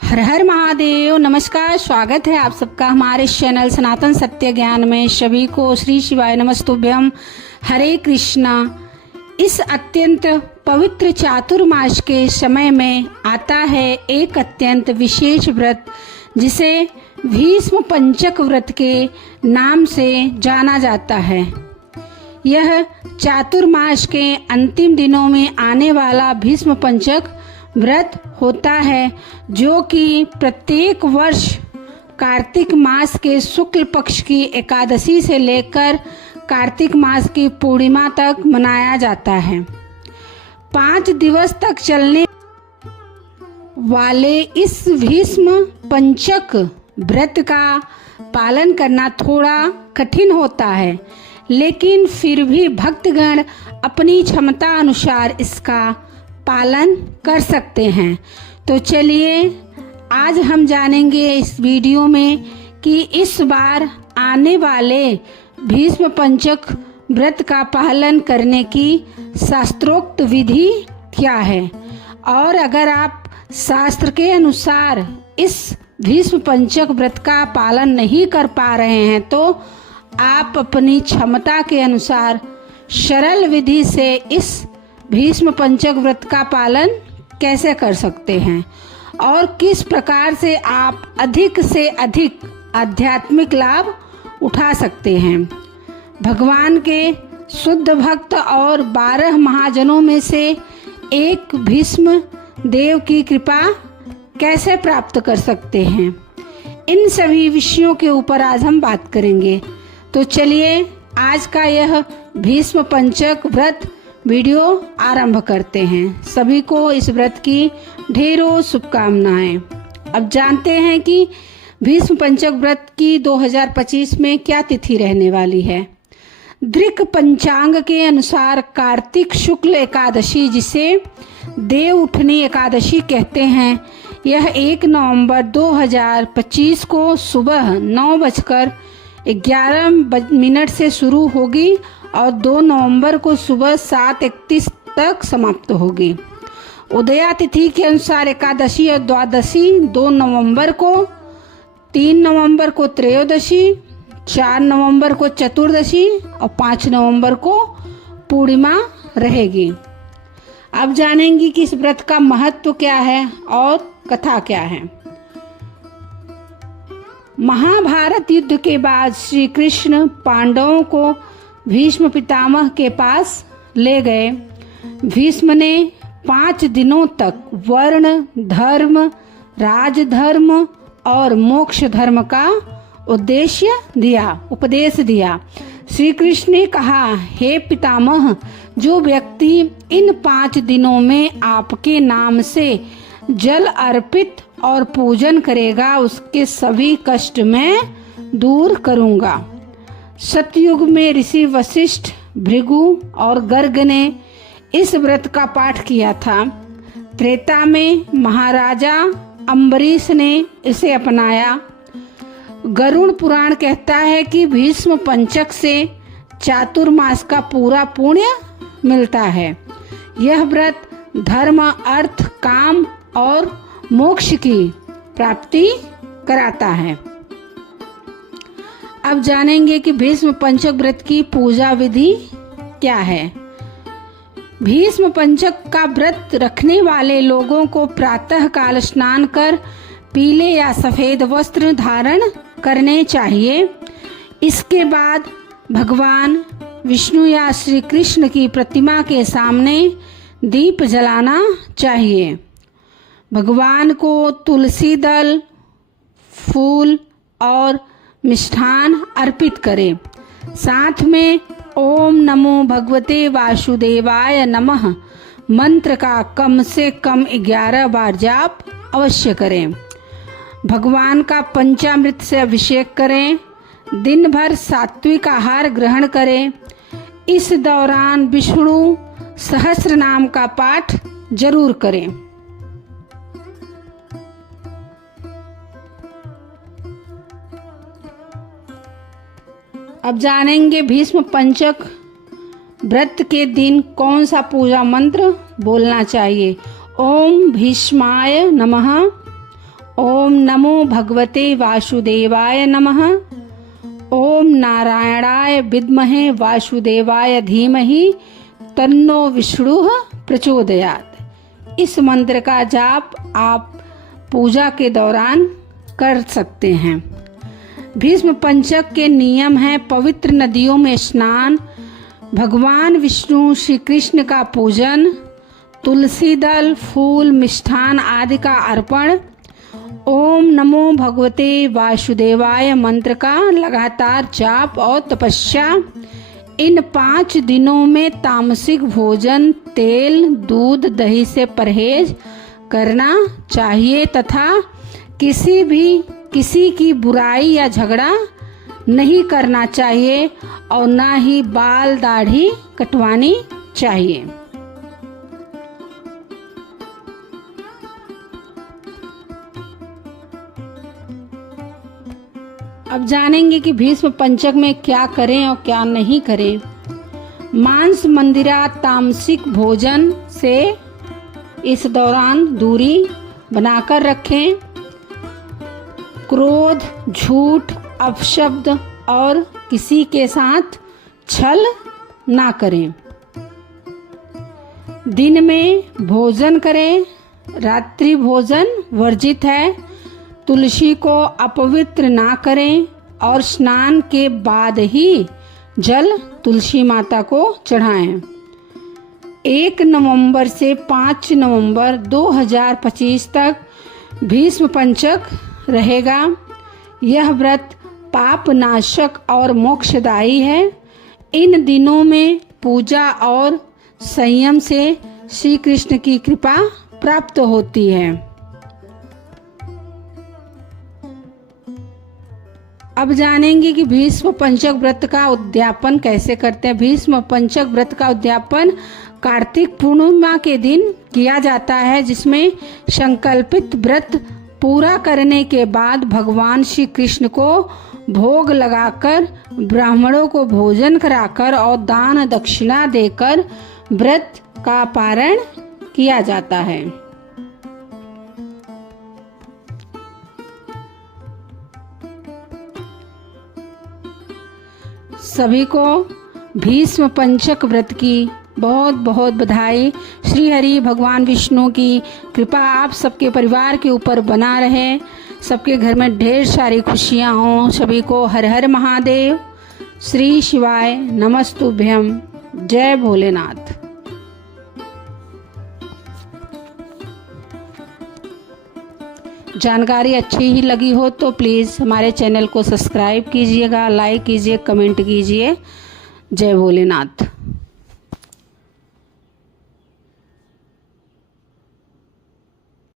हर हर महादेव। नमस्कार, स्वागत है आप सबका हमारे चैनल सनातन सत्य ज्ञान में। सभी को श्री शिवाय नमस्तुभ्यम। हरे कृष्णा। इस अत्यंत पवित्र चातुर्मास के समय में आता है एक अत्यंत विशेष व्रत जिसे भीष्म पंचक व्रत के नाम से जाना जाता है। यह चातुर्मास के अंतिम दिनों में आने वाला भीष्म पंचक व्रत होता है, जो कि प्रत्येक वर्ष कार्तिक मास के शुक्ल पक्ष की एकादशी से लेकर कार्तिक मास की पूर्णिमा तक मनाया जाता है। 5 दिवस तक चलने वाले इस भीष्म पंचक व्रत का पालन करना थोड़ा कठिन होता है, लेकिन फिर भी भक्तगण अपनी क्षमता अनुसार इसका पालन कर सकते हैं। तो चलिए आज हम जानेंगे इस वीडियो में कि इस बार आने वाले भीष्म पंचक व्रत का पालन करने की शास्त्रोक्त विधि क्या है, और अगर आप शास्त्र के अनुसार इस भीष्म पंचक व्रत का पालन नहीं कर पा रहे हैं तो आप अपनी क्षमता के अनुसार सरल विधि से इस भीष्म पंचक व्रत का पालन कैसे कर सकते हैं और किस प्रकार से आप अधिक से अधिक आध्यात्मिक लाभ उठा सकते हैं। भगवान के शुद्ध भक्त और 12 महाजनों में से एक भीष्म देव की कृपा कैसे प्राप्त कर सकते हैं, इन सभी विषयों के ऊपर आज हम बात करेंगे। तो चलिए आज का यह भीष्म पंचक व्रत वीडियो आरंभ करते हैं। सभी को इस व्रत की ढेरों शुभकामनाएं। अब जानते हैं कि भीष्म पंचक व्रत की 2025 में क्या तिथि रहने वाली है। दृक पंचांग के अनुसार कार्तिक शुक्ल एकादशी, जिसे देव उठनी एकादशी कहते हैं, यह 1 नवंबर 2025 को सुबह 9:11 से शुरू होगी और 2 नवंबर को सुबह 7:31 तक समाप्त होगी। उदया तिथि के अनुसार एकादशी और द्वादशी 2 नवंबर को, 3 नवंबर को त्रयोदशी, 4 नवंबर को चतुर्दशी और 5 नवंबर को पूर्णिमा रहेगी। अब जानेंगे कि इस व्रत का महत्व क्या है और कथा क्या है। महाभारत युद्ध के बाद श्री कृष्ण पांडवों को भीष्म पितामह के पास ले गए। भीष्म ने 5 दिनों तक वर्ण धर्म, राजधर्म और मोक्ष धर्म का उपदेश दिया। श्री कृष्ण ने कहा, हे पितामह, जो व्यक्ति इन 5 दिनों में आपके नाम से जल अर्पित और पूजन करेगा, उसके सभी कष्ट मैं दूर करूंगा। सतयुग में ऋषि वशिष्ठ, भृगु और गर्ग ने इस व्रत का पाठ किया था। त्रेता में महाराजा अम्बरीश ने इसे अपनाया। गरुड़ पुराण कहता है कि भीष्म पंचक से चातुर्मास का पूरा पुण्य मिलता है। यह व्रत धर्म, अर्थ, काम और मोक्ष की प्राप्ति कराता है। अब जानेंगे कि भीष्म पंचक व्रत की पूजा विधि क्या है। भीष्म पंचक का व्रत रखने वाले लोगों को प्रातः काल स्नान कर पीले या सफेद वस्त्र धारण करने चाहिए। इसके बाद भगवान विष्णु या श्री कृष्ण की प्रतिमा के सामने दीप जलाना चाहिए। भगवान को तुलसी दल, फूल और मिष्ठान अर्पित करें। साथ में ओम नमो भगवते वासुदेवाय नमः मंत्र का कम से कम 11 बार जाप अवश्य करें। भगवान का पंचामृत से अभिषेक करें। दिन भर सात्विक आहार ग्रहण करें। इस दौरान विष्णु सहस्त्र नाम का पाठ जरूर करें। अब जानेंगे भीष्म पंचक व्रत के दिन कौन सा पूजा मंत्र बोलना चाहिए। ओम भीष्माय नमः, ओम नमो भगवते वासुदेवाय नमः। ओम नारायणाय विद्महे वासुदेवाय धीमहि तन्नो विष्णुः प्रचोदयात्। इस मंत्र का जाप आप पूजा के दौरान कर सकते हैं। भीष्म पंचक के नियम हैं पवित्र नदियों में स्नान, भगवान विष्णु श्री कृष्ण का पूजन, तुलसी दल, फूल, मिष्ठान आदि का अर्पण, ओम नमो भगवते वासुदेवाय मंत्र का लगातार जाप और तपस्या। इन 5 दिनों में तामसिक भोजन, तेल, दूध, दही से परहेज करना चाहिए तथा किसी की बुराई या झगड़ा नहीं करना चाहिए और ना ही बाल दाढ़ी कटवानी चाहिए। अब जानेंगे कि भीष्म पंचक में क्या करें और क्या नहीं करें। मांस, मंदिरा, तामसिक भोजन से इस दौरान दूरी बनाकर रखें। क्रोध, झूठ, अपशब्द और किसी के साथ छल ना करें। दिन में भोजन करें, रात्रि भोजन वर्जित है। तुलसी को अपवित्र ना करें और स्नान के बाद ही जल तुलसी माता को चढ़ाएं। 1 नवंबर से 5 नवंबर 2025 तक भीष्म पंचक रहेगा। यह व्रत पाप नाशक और मोक्षदायी है। इन दिनों में पूजा और संयम से श्री कृष्ण की कृपा प्राप्त होती है। अब जानेंगे कि भीष्म पंचक व्रत का उद्यापन कैसे करते हैं। भीष्म पंचक व्रत का उद्यापन कार्तिक पूर्णिमा के दिन किया जाता है, जिसमें संकल्पित व्रत पूरा करने के बाद भगवान श्री कृष्ण को भोग लगाकर, ब्राह्मणों को भोजन कराकर और दान दक्षिणा देकर व्रत का पारण किया जाता है। सभी को भीष्म पंचक व्रत की बहुत बहुत बधाई। श्री हरि भगवान विष्णु की कृपा आप सबके परिवार के ऊपर बना रहे, सबके घर में ढेर सारी खुशियां हों। सभी को हर हर महादेव, श्री शिवाय नमस्तुभ्यम, जय भोलेनाथ। जानकारी अच्छी ही लगी हो तो प्लीज़ हमारे चैनल को सब्सक्राइब कीजिएगा, लाइक कीजिए, कमेंट कीजिए। जय भोलेनाथ।